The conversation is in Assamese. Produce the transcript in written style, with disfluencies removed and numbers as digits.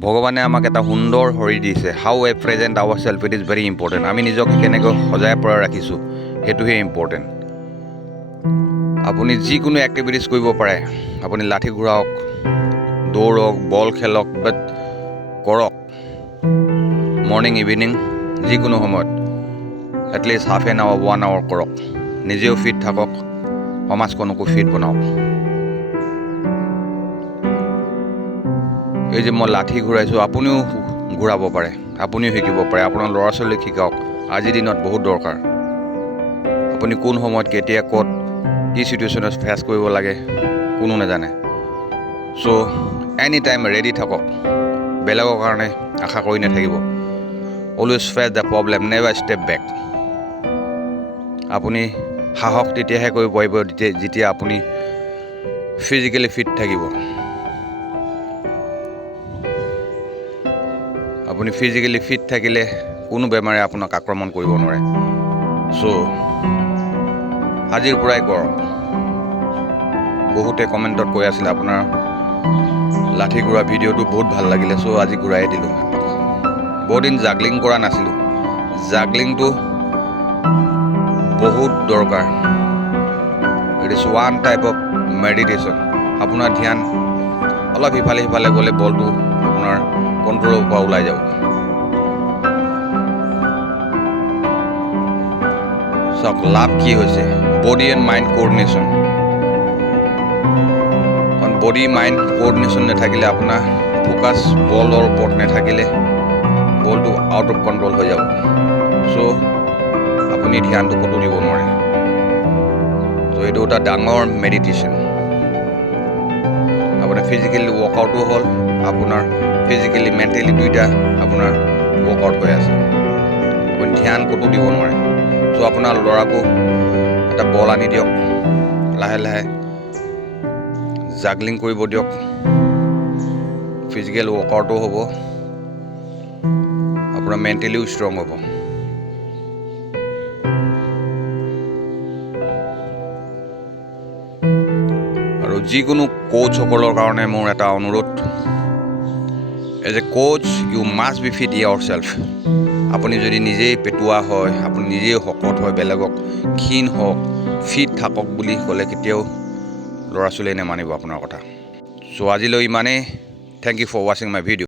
ভগৱানে আমাক এটা সুন্দৰ শৰীৰ দিছে। How a present ourself it is very important. আমি নিজকে কেনেকৈ সজাই পৰাই ৰাখিছোঁ সেইটোহে ইম্পৰ্টেণ্ট। আপুনি যিকোনো এক্টিভিটিছ কৰিব পাৰে। আপুনি লাঠি ঘূৰাওক, দৌৰক, বল খেলক, বাট কৰক। মৰ্ণিং ইভিনিং যিকোনো সময়ত at least half an hour 1 hour কৰক। নিজেও ফিট থাকক, সমাজখনকো ফিট বনাওক। এই যে মই লাঠি ঘূৰাইছোঁ, আপুনিও ঘূৰাব পাৰে, আপুনিও শিকিব পাৰে। আপোনাৰ ল'ৰা ছোৱালীক শিকাওক, আজিৰ দিনত বহুত দৰকাৰ। আপুনি কোন সময়ত কেতিয়া ক'ত কি চিটুৱেশ্যনত ফেচ কৰিব লাগে কোনো নাজানে। চ' এনি টাইম ৰেডি থাকক, বেলেগৰ কাৰণে আশা কৰি নাথাকিব। Always face the problem, never step back. আপুনি সাহস তেতিয়াহে কৰিব পাৰিব যেতিয়া আপুনি ফিজিকেলি ফিট থাকিব। আপুনি ফিজিকেলি ফিট থাকিলে কোনো বেমাৰে আপোনাক আক্ৰমণ কৰিব নোৱাৰে। চ' আজিৰ পৰাই কৰক। বহুতে কমেণ্টত কৈ আছিলে আপোনাৰ লাঠি ঘূৰা ভিডিঅ'টো বহুত ভাল লাগিলে, চ' আজি ঘূৰাই দিলোঁ। বহুত দিন জাগলিং কৰা নাছিলোঁ। জাগলিংটো বহুত দৰকাৰ। It is one type of meditation. আপোনাৰ ধ্যান অলপ ইফালে সিফালে গ'লে বলটো আপোনাৰ কণ্ট্ৰলৰ পৰা ওলাই যাব। চাওক লাভ কি হৈছে, বডি এণ্ড মাইণ্ড কোঅৰ্ডিনেশ্যন। কাৰণ বডি মাইণ্ড কোঅৰ্ডিনেশ্যন নাথাকিলে আপোনাৰ ফ'কাছ বলৰ ওপৰত নাথাকিলে বলটো আউট অফ কণ্ট্ৰল হৈ যাব। চ' আপুনি ধ্যানটো ক'তো দিব নোৱাৰে। চ' এইটো এটা ডাঙৰ মেডিটেশ্যন। আপোনাৰ ফিজিকেলি ৱৰ্কআউটো হ'ল, আপোনাৰ ফিজিকেলি মেণ্টেলি দুইটা আপোনাৰ ৱৰ্কআউট হৈ আছে। আপুনি ধ্যান ক'তো দিব নোৱাৰে। চ' আপোনাৰ ল'ৰাকো এটা বল আনি দিয়ক, লাহে লাহে জাগলিং কৰিব দিয়ক। ফিজিকেল ৱৰ্কআউটো হ'ব, আপোনাৰ মেণ্টেলিও ষ্ট্ৰং হ'ব। আৰু যিকোনো কোচসকলৰ কাৰণে মোৰ এটা অনুৰোধ, as a coach you must be fit yourself. আপুনি যদি নিজেই পেটুৱা হয়, আপুনি নিজেই শকত হয়, বেলেগক ক্ষীণ হওক, ফিট থাকক বুলি ক'লে কেতিয়াও ল'ৰা ছোৱালীয়ে নেমানিব আপোনাৰ কথা। চ' আজিলৈ ইমানেই। থেংক ইউ ফৰ ৱাচিং মাই ভিডিঅ'।